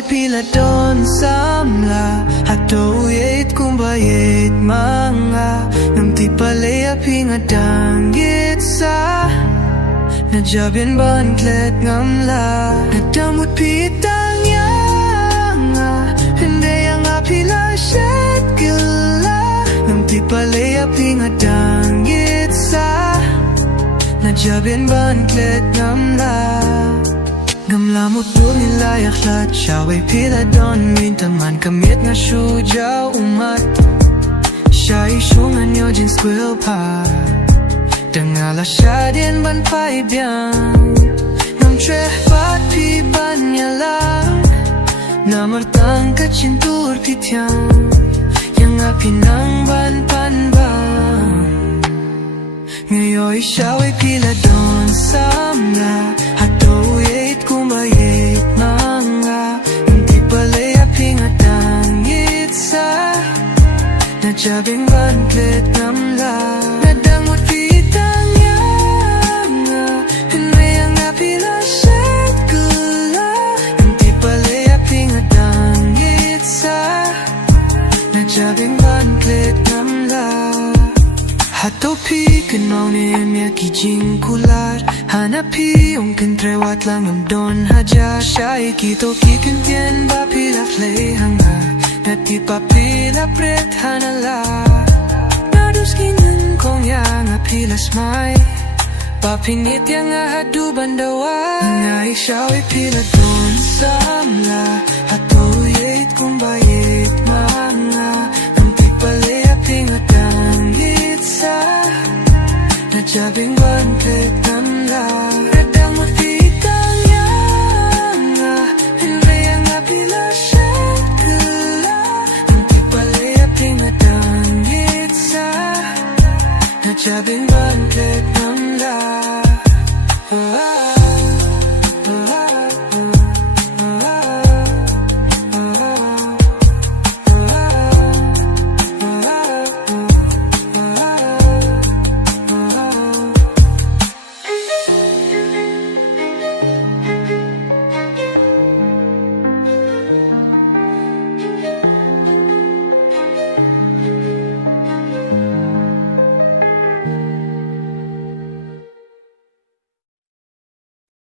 Shaway pila don samla Hatoyet kumbayet manga Namti palaya pingadangit sa Najabyan bantlet ngamla Nadamut pitang yanga Hindi yang apila syet gila Namti palaya pingadangit sa Najabyan bantlet ngamla Gamla mo doon nilayak lat Shaway pila don mintaman Kamit nga shujaw umat Siya isyungan nyo jin squil pa Dangala siya din ban paibiyang Nam tre pat pipan niya lang Namartang kacintur pityang Yang apinang ban panbang Ngayon shaway pila don samla Hatoyet kumbayet mga Hindi palay apingatangit sa Najabing bantlet namla Nadangot pitang yanga Hinayang apila syet gula Hindi palay apingatangit sa Najabing bantlet namla Hatopi kenau ni emya kijing kular Hanapi ong kentrewat lang ang don haja Syai kito kikentien ba pila flay hanga Nati pa pila pret hanala Nadus kingan kong yang apila smay Papinit yang ahadu bandawa Ngay syai pila don samla Hatoyet kumbayet mga Nampi palay apingatangit sa Najabing bantlet